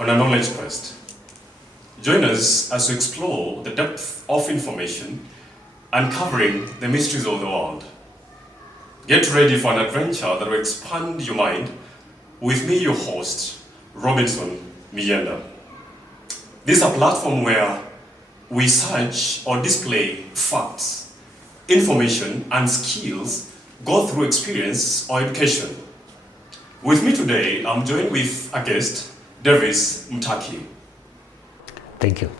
on a knowledge quest. Join us as we explore the depth of information, uncovering the mysteries of the world. Get ready for an adventure that will expand your mind with me, your host, Robinson Miyenda. This is a platform where we search or display facts, information, and skills go through experience or education. With me today, I'm joined with a guest, Davis Mutaki. Thank you.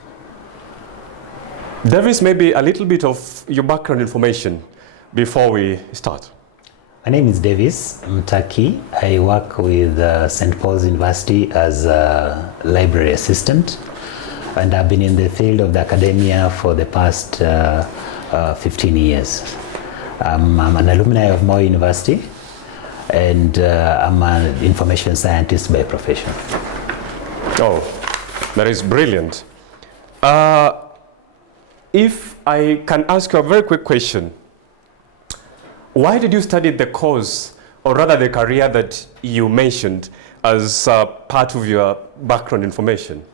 Davis, maybe a little bit of your background information before we start. My name is Davis Mutaki. I work with St. Paul's University as a library assistant, and I've been in the field of the academia for the past 15 years. I'm an alumni of Moi University, and I'm an information scientist by profession. Oh, that is brilliant. If I can ask you a very quick question, why did you study the course, or rather the career that you mentioned as part of your background information?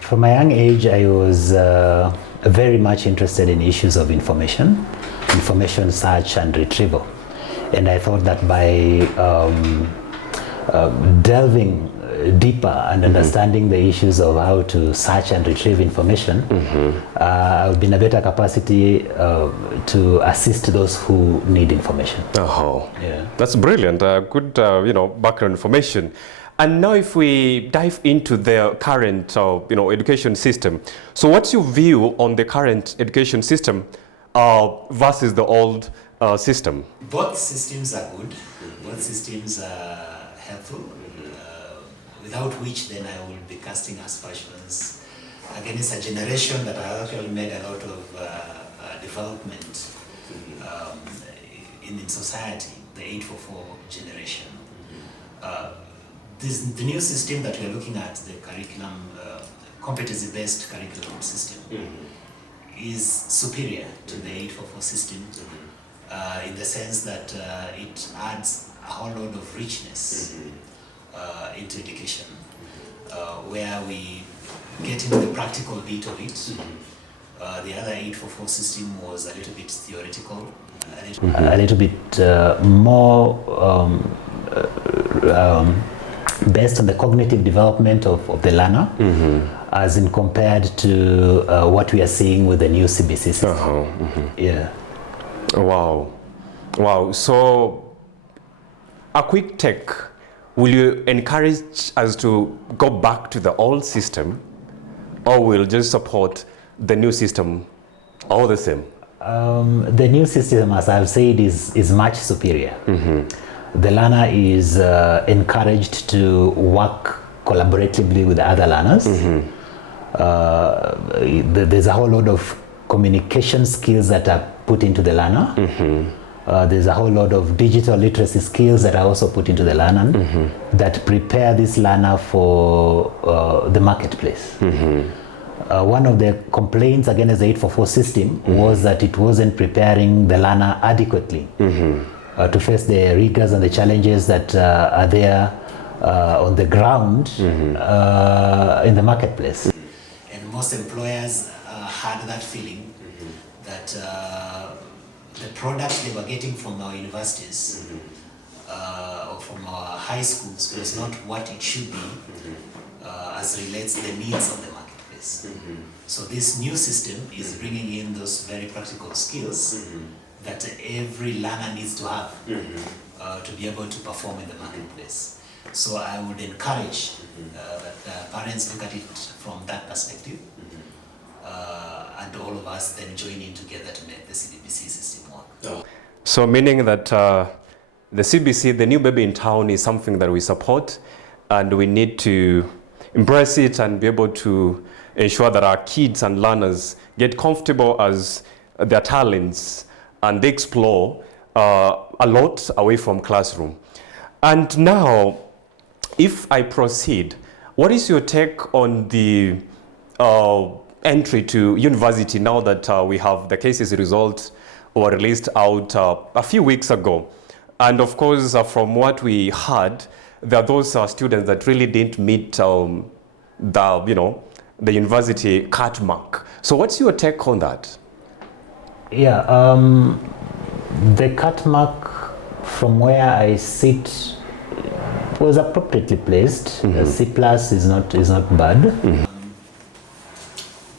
From a young age, I was very much interested in issues of information search and retrieval. And I thought that by delving deeper and understanding the issues of how to search and retrieve information, I would be in a better capacity to assist those who need information. Oh, yeah. That's brilliant. Good, background information. And now, if we dive into the current, education system. So, what's your view on the current education system versus the old system? Both systems are good. Both systems are helpful. Without which, then I will be casting aspersions against a generation that has actually made a lot of development in society, the 844 generation. The new system that we are looking at, the curriculum, competency-based curriculum system, is superior to the 844 system in the sense that it adds a whole lot of richness into education, where we get into the practical bit of it. The other 844 system was a little bit theoretical, a little bit more based on the cognitive development of the learner, as in compared to what we are seeing with the new CBC system. Yeah. Wow. So, a quick take. Will you encourage us to go back to the old system, or will just support the new system all the same? The new system, as I've said, is much superior. The learner is encouraged to work collaboratively with other learners. There's a whole lot of communication skills that are put into the learner. There's a whole lot of digital literacy skills that are also put into the learner that prepare this learner for the marketplace. One of the complaints against the 844 system was that it wasn't preparing the learner adequately to face the rigors and the challenges that are there on the ground in the marketplace. And most employers had that feeling that the products they were getting from our universities or from our high schools was not what it should be as relates to the needs of the marketplace. So this new system is bringing in those very practical skills that every learner needs to have to be able to perform in the marketplace. So I would encourage that parents look at it from that perspective, and all of us then join in together to make the CBC system work. So meaning that the CBC, the new baby in town, is something that we support, and we need to embrace it and be able to ensure that our kids and learners get comfortable as their talents and they explore a lot away from classroom. And now, if I proceed, what is your take on the entry to university now that we have the cases results were released out a few weeks ago? And of course, from what we heard, there are those students that really didn't meet the university cut mark. So what's your take on that? Yeah, the cut mark from where I sit was appropriately placed. C plus is not bad.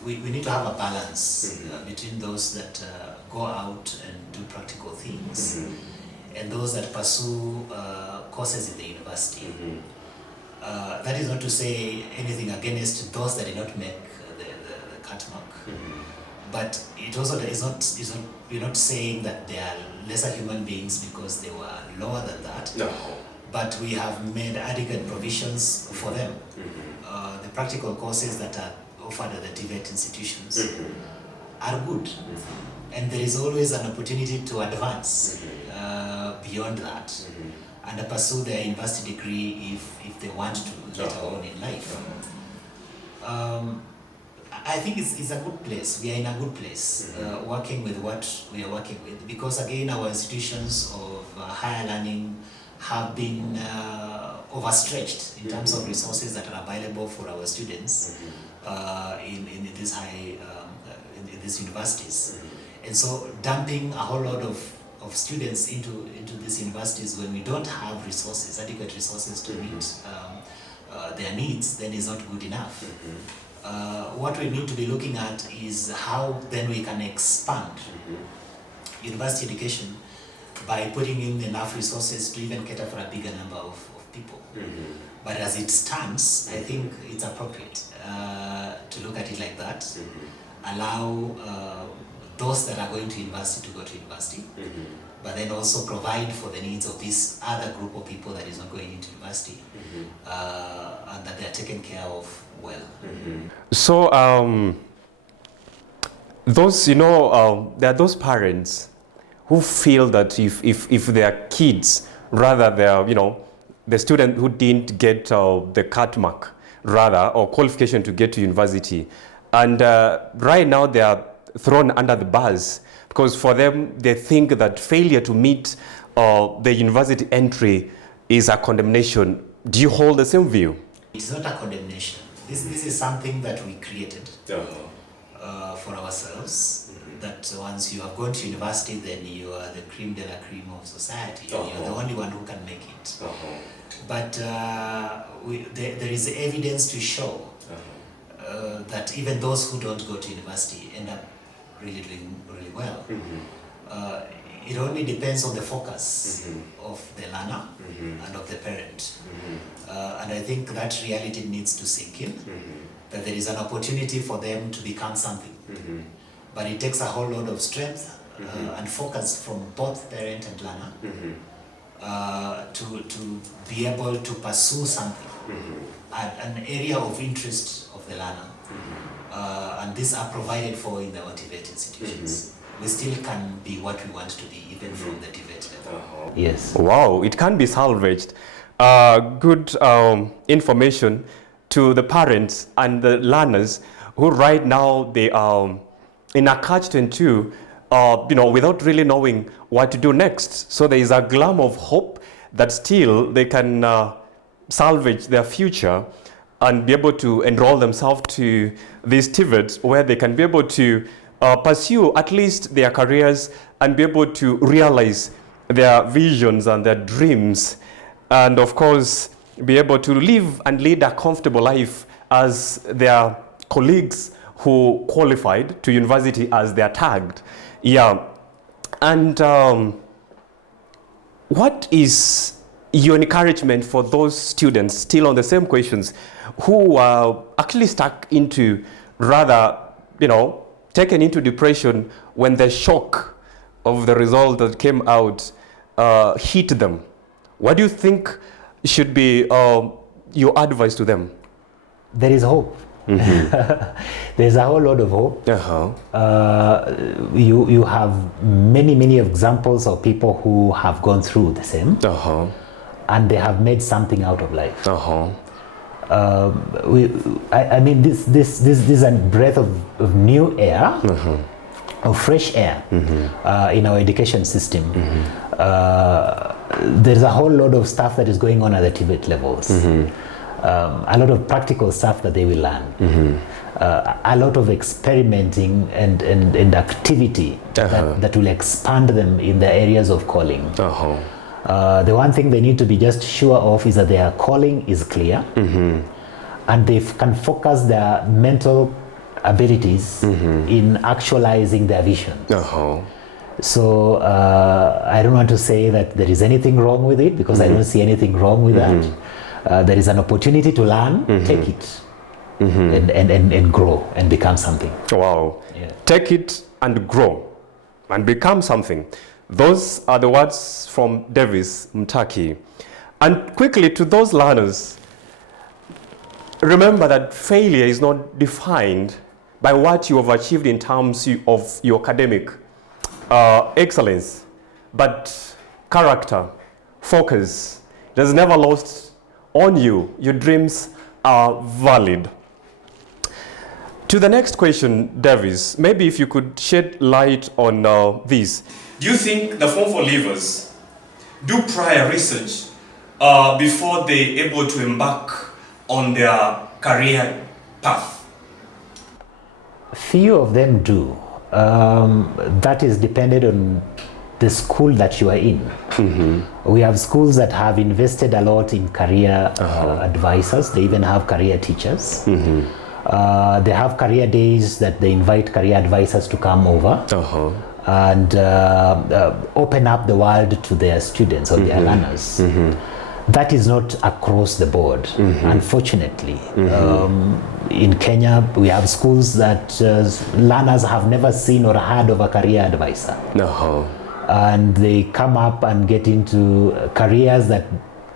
We need to have a balance between those that go out and do practical things and those that pursue courses in the university. That is not to say anything against those that did not make the cut mark. But it also is not, we're not saying that they are lesser human beings because they were lower than that. No. But we have made adequate provisions for them. The practical courses that are offered at the TVET institutions are good. And there is always an opportunity to advance beyond that and pursue their university degree if they want to later on in life. I think it's a good place. We are in a good place working with what we are working with, because again our institutions of higher learning have been overstretched in terms of resources that are available for our students in these in these universities. And so dumping a whole lot of students into these universities when we don't have resources, adequate resources to meet their needs, then is not good enough. What we need to be looking at is how then we can expand university education by putting in enough resources to even cater for a bigger number of people. But as it stands, I think it's appropriate to look at it like that. Allow those that are going to university to go to university, but then also provide for the needs of this other group of people that is not going into university, and that they are taken care of well. So those, there are those parents who feel that if their kids, rather the student who didn't get the cut mark, rather, or qualification to get to university, and right now they are thrown under the bus because for them they think that failure to meet the university entry is a condemnation. Do you hold the same view? It's not a condemnation. This is something that we created for ourselves. That once you have gone to university, then you are the creme de la creme of society. You're the only one who can make it. But there is evidence to show that even those who don't go to university end up really doing really well. It only depends on the focus of the learner and of the parent. And I think that reality needs to sink in, that there is an opportunity for them to become something. But it takes a whole lot of strength and focus from both parent and learner to be able to pursue something, an area of interest of the learner. And these are provided for in the TVET institutions. We still can be what we want to be, even from the TVET level. Yes. Wow, it can be salvaged. Good information to the parents and the learners who right now they are in a catch-22, without really knowing what to do next. So there is a glimmer of hope that still they can salvage their future and be able to enroll themselves to these TVETs where they can be able to pursue at least their careers and be able to realize their visions and their dreams, and of course be able to live and lead a comfortable life as their colleagues who qualified to university as they are tagged. Yeah. And what is your encouragement for those students still on the same questions who are actually stuck into, rather, taken into depression when the shock of the result that came out hit them? What do you think should be your advice to them? There is hope. There's a whole lot of hope. You have many examples of people who have gone through the same, and they have made something out of life. I mean, this is a breath of new air, of fresh air in our education system. there's a whole lot of stuff that is going on at the TVET levels. A lot of practical stuff that they will learn. A lot of experimenting and activity that will expand them in the areas of calling. The one thing they need to be just sure of is that their calling is clear, and they can focus their mental abilities in actualizing their vision. So I don't want to say that there is anything wrong with it, because I don't see anything wrong with that. There is an opportunity to learn, take it, and grow and become something. Wow. Yeah. Take it and grow and become something. Those are the words from Davis Mtaki. And quickly, to those learners, remember that failure is not defined by what you have achieved in terms of your academic excellence, but character, focus. It has never lost on you. Your dreams are valid. To the next question, Davis, maybe if you could shed light on this. Do you think the Form 4 leavers do prior research before they're able to embark on their career path? Few of them do. That is dependent on the school that you are in. We have schools that have invested a lot in career advisors. They even have career teachers. They have career days that they invite career advisors to come over and open up the world to their students or their learners. That is not across the board, unfortunately. In Kenya, we have schools that learners have never seen or heard of a career advisor. And they come up and get into careers that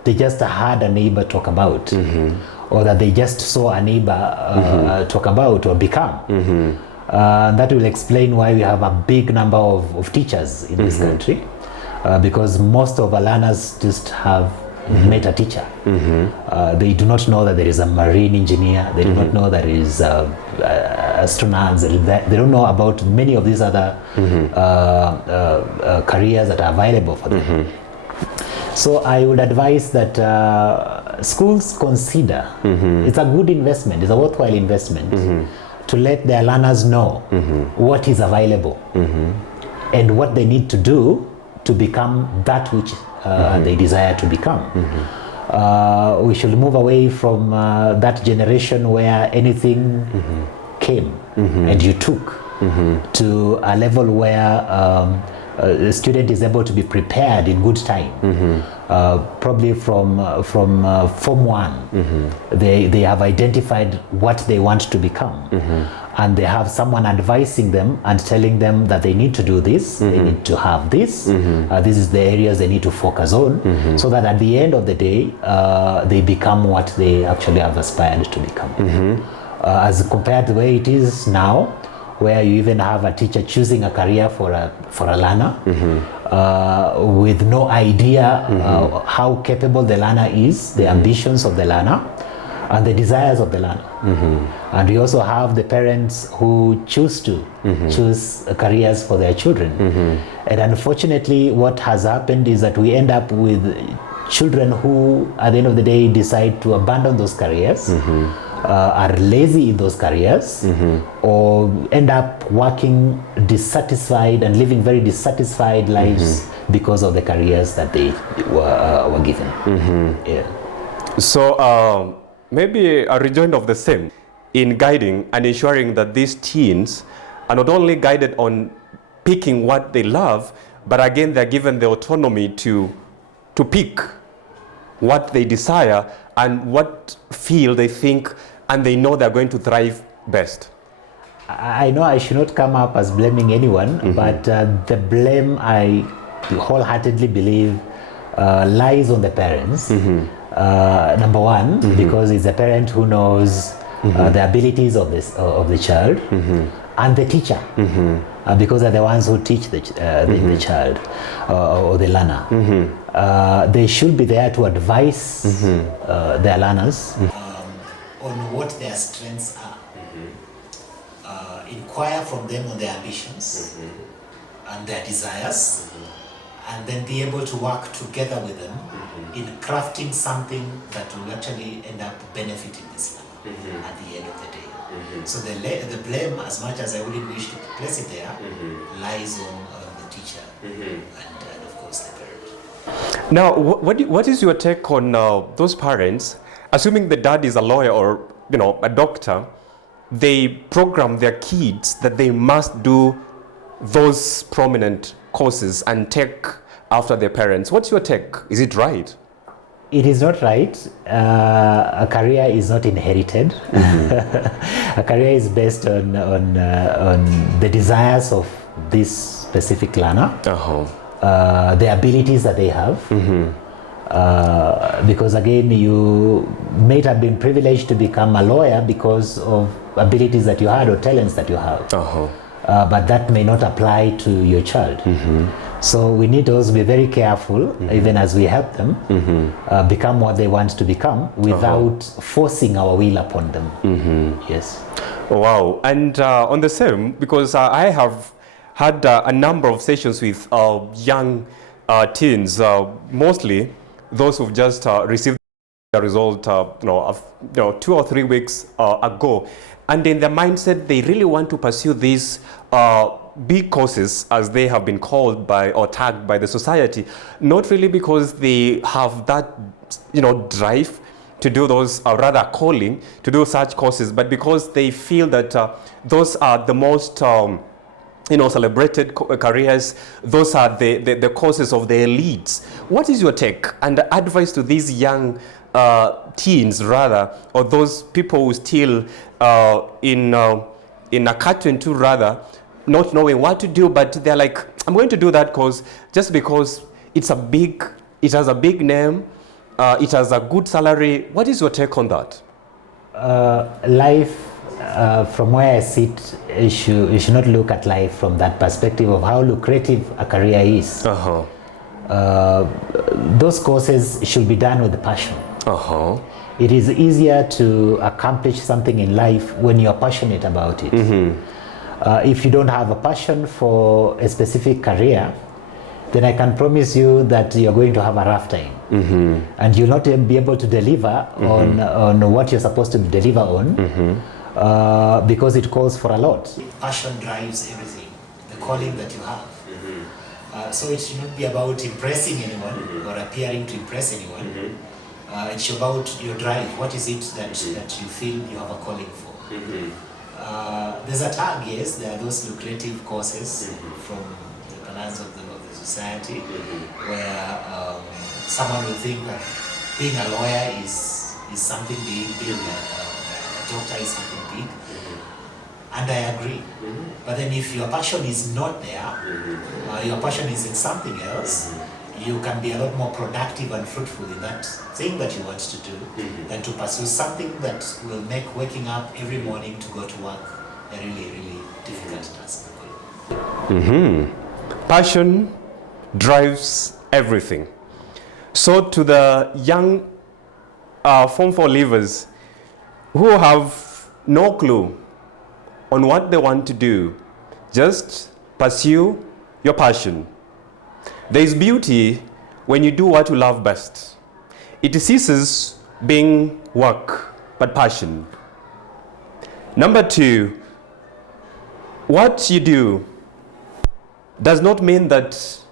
they just heard a neighbor talk about, or that they just saw a neighbor talk about or become. That will explain why we have a big number of teachers in this country, because most of our learners just have met a teacher. They do not know that there is a marine engineer. They do not know there is astronauts. They don't know about many of these other careers that are available for them. So I would advise that schools consider, it's a good investment, it's a worthwhile investment, to let their learners know what is available and what they need to do to become that which they desire to become. We should move away from that generation where anything came and you took, to a level where the student is able to be prepared in good time. Probably from Form 1, they have identified what they want to become. And they have someone advising them and telling them that they need to do this, they need to have this, this is the areas they need to focus on, so that at the end of the day, they become what they actually have aspired to become. As compared to the way it is now, where you even have a teacher choosing a career for a learner with no idea how capable the learner is, the ambitions of the learner, and the desires of the learner. And we also have the parents who choose to choose careers for their children. And unfortunately, what has happened is that we end up with children who, at the end of the day, decide to abandon those careers, are lazy in those careers, or end up working dissatisfied and living very dissatisfied lives because of the careers that they were given. Yeah. So maybe a rejoinder of the same in guiding and ensuring that these teens are not only guided on picking what they love, but again they're given the autonomy to pick what they desire and what field they think and they know they're going to thrive best. I know I should not come up as blaming anyone, but the blame, I wholeheartedly believe, lies on the parents. Number one, because it's the parent who knows the abilities of the child, and the teacher, because they're the ones who teach the child or the learner. They should be there to advise their learners on what their strengths are. Inquire from them on their ambitions and their desires, and then be able to work together with them in crafting something that will actually end up benefiting this learner at the end of the day. So the blame, as much as I wouldn't wish to place it there, lies on the teacher and of course the parent. Now, what is your take on those parents, assuming the dad is a lawyer or a doctor, they program their kids that they must do those prominent courses and take after their parents? What's your take? Is it right? It is not right. A career is not inherited. A career is based on the desires of this specific learner, the abilities that they have. Because again, you may have been privileged to become a lawyer because of abilities that you had or talents that you have. But that may not apply to your child. So we need to also be very careful, even as we help them become what they want to become without forcing our will upon them. Yes. Wow. And on the same, because I have had a number of sessions with young teens, mostly those who've just received the result 2 or 3 weeks ago. And in their mindset, they really want to pursue these big courses, as they have been called by or tagged by the society, not really because they have that drive to do those, or rather calling to do such courses, but because they feel that those are the most celebrated careers. Those are the courses of the elites. What is your take and advice to these young teens, rather, or those people who still in a catch-22, rather, not knowing what to do, but they're like, I'm going to do that course just because it has a big name, it has a good salary. What is your take on that? Life, from where I sit, you should not look at life from that perspective of how lucrative a career is. Those courses should be done with passion. It is easier to accomplish something in life when you are passionate about it. If you don't have a passion for a specific career, then I can promise you that you're going to have a rough time. And you'll not be able to deliver on what you're supposed to deliver on because it calls for a lot. Passion drives everything, the calling that you have. So it should not be about impressing anyone or appearing to impress anyone. It's about your drive. What is it that you feel you have a calling for? There's a tag, yes, there are those lucrative courses from the balance of the society where someone will think that being a lawyer is something big, being a doctor is something big. And I agree. But then if your passion is not there, your passion is in something else, you can be a lot more productive and fruitful in that thing that you want to do than to pursue something that will make waking up every morning to go to work a really, really difficult task. Passion drives everything. So to the young Form 4 leavers who have no clue on what they want to do, just pursue your passion. There is beauty when you do what you love best. It ceases being work, but passion. Number 2, what you do does not mean that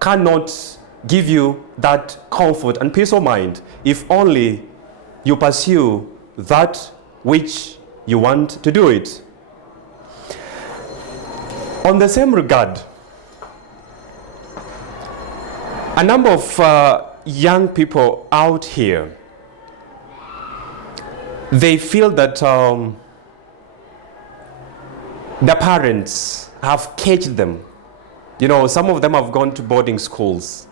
cannot give you that comfort and peace of mind if only you pursue that which you want to do it. On the same regard, a number of young people out here, they feel that their parents have caged them. Some of them have gone to boarding schools.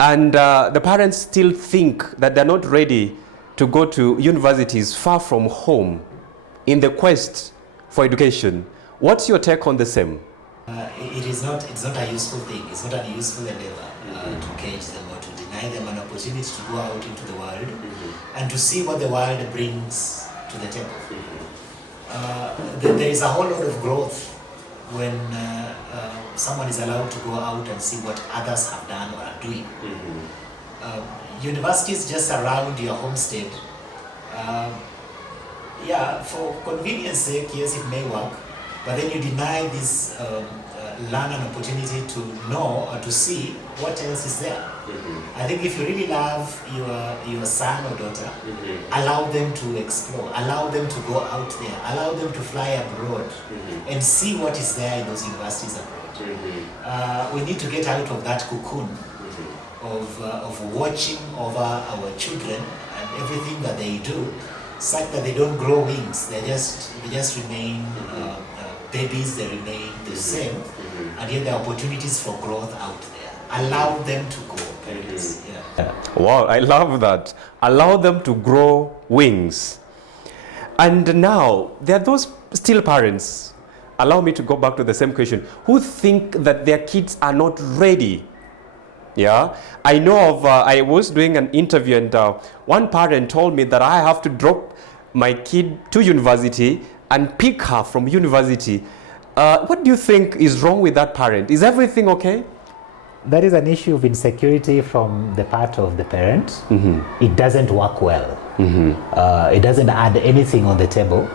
And the parents still think that they're not ready to go to universities far from home in the quest for education. What's your take on the same? It's not a useful thing. It's not a useful endeavor to cage them or to deny them an opportunity to go out into the world and to see what the world brings to the table. There is a whole lot of growth when someone is allowed to go out and see what others have done or are doing. Universities just around your homestead, yeah, for convenience sake, yes, it may work, but then you deny this learner an opportunity to know or to see what else is there. I think if you really love your son or daughter, allow them to explore, allow them to go out there, allow them to fly abroad and see what is there in those universities abroad. We need to get out of that cocoon of watching over our children and everything that they do, such that they don't grow wings. They just remain babies. They remain the same, and yet there are opportunities for growth out there. Allow them to go, parents. Yeah. Wow, I love that. Allow them to grow wings. And now, there are those still parents, allow me to go back to the same question, who think that their kids are not ready. Yeah, I know of, I was doing an interview and one parent told me that I have to drop my kid to university and pick her from university. What do you think is wrong with that parent? Is everything okay? That is an issue of insecurity from the part of the parent. It doesn't work well. It doesn't add anything on the table,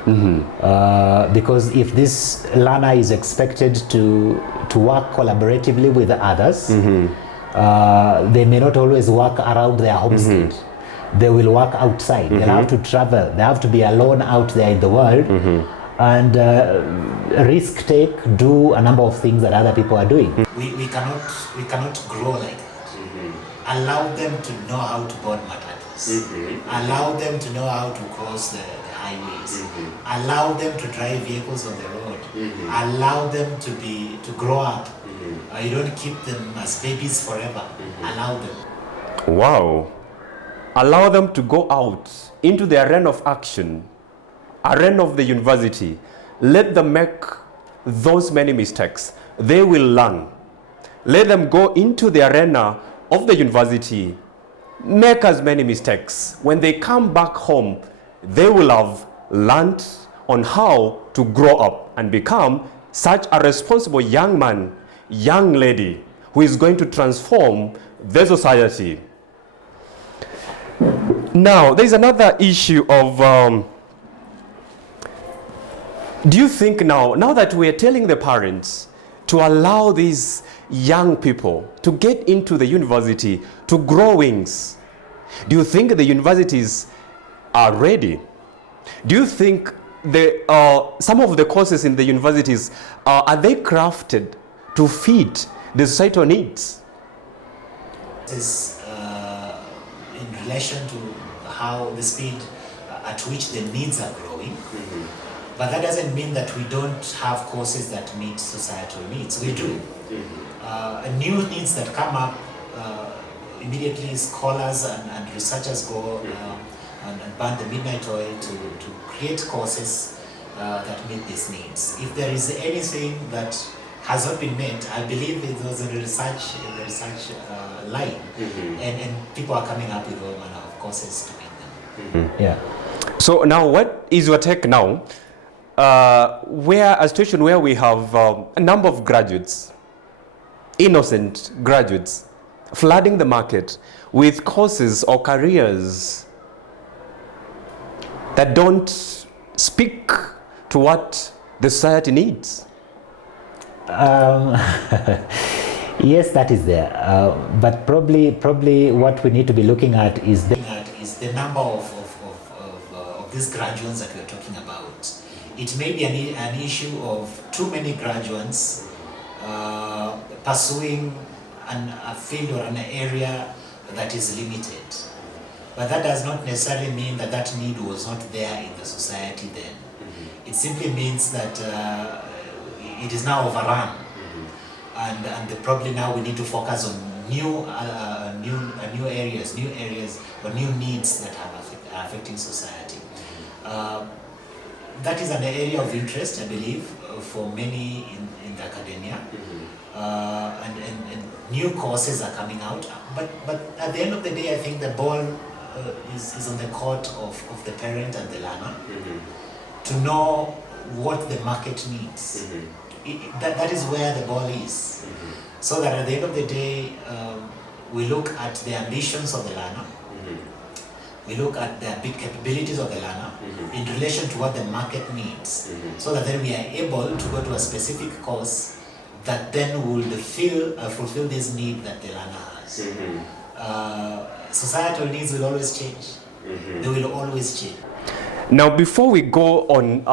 because if this learner is expected to work collaboratively with others, they may not always work around their homestead. They will work outside. They'll have to travel. They have to be alone out there in the world and risk take, do a number of things that other people are doing. We cannot grow like that. Allow them to know how to board matatus. Allow them to know how to cross the highways. Allow them to drive vehicles on the road. Allow them to grow up. You don't keep them as babies forever. Allow them. Wow. Allow them to go out into the arena of action, arena of the university. Let them make those many mistakes. They will learn. Let them go into the arena of the university, make as many mistakes. When they come back home, they will have learned on how to grow up and become such a responsible young man, young lady who is going to transform the society. Now, there's another issue of, do you think now that we're telling the parents to allow these young people to get into the university, to grow wings, do you think the universities are ready? Do you think some of the courses in the universities, are they crafted to fit the societal needs? This in relation to how the speed at which the needs are growing, but that doesn't mean that we don't have courses that meet societal needs. We do. New needs that come up, immediately scholars and researchers go and burn the midnight oil to create courses that meet these needs. If there is anything that has not been met, I believe it was in the research line, and people are coming up with all manner of courses to meet them. Yeah. So now, what is your take now? Where a situation where we have a number of graduates, innocent graduates, flooding the market with courses or careers that don't speak to what the society needs. Yes, that is there. But probably what we need to be looking at is the number of these graduates that we're talking about. It may be an issue of too many graduates pursuing a field or an area that is limited. But that does not necessarily mean that that need was not there in the society then. It simply means that it is now overrun, and probably now we need to focus on new areas or new needs that are affecting society. That is an area of interest, I believe, for many in the academia, and new courses are coming out. But at the end of the day, I think the ball is on the court of the parent and the learner to know what the market needs. that is where the ball is. So that at the end of the day, we look at the ambitions of the learner, we look at the big capabilities of the learner in relation to what the market needs, so that then we are able to go to a specific course that then will fulfill this need that the learner has. Societal needs will always change. They will always change. Now, before we go on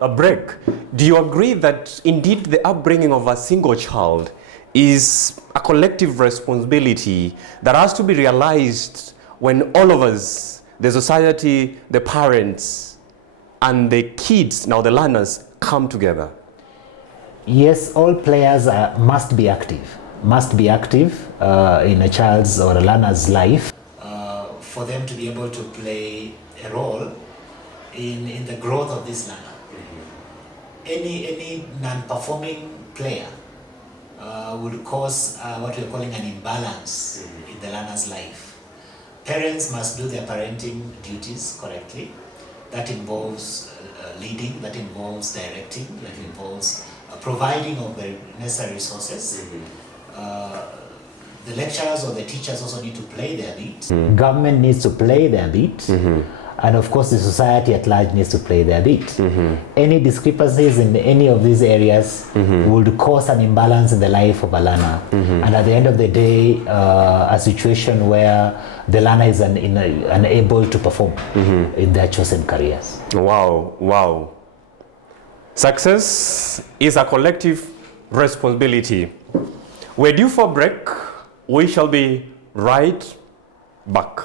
a break, do you agree that indeed the upbringing of a single child is a collective responsibility that has to be realized when all of us, the society, the parents, and the kids, now the learners, come together? Yes, all players must be active in a child's or a learner's life. For them to be able to play a role in the growth of this learner. Any non-performing player would cause what we're calling an imbalance in the learner's life. Parents must do their parenting duties correctly. That involves leading, that involves directing, that involves providing of the necessary resources. The lecturers or the teachers also need to play their bit. Government needs to play their bit. And of course, the society at large needs to play their bit. Any discrepancies in any of these areas would cause an imbalance in the life of a learner. And at the end of the day, a situation where the learner is unable to perform in their chosen careers. Wow, wow. Success is a collective responsibility. We're due for break. We shall be right back.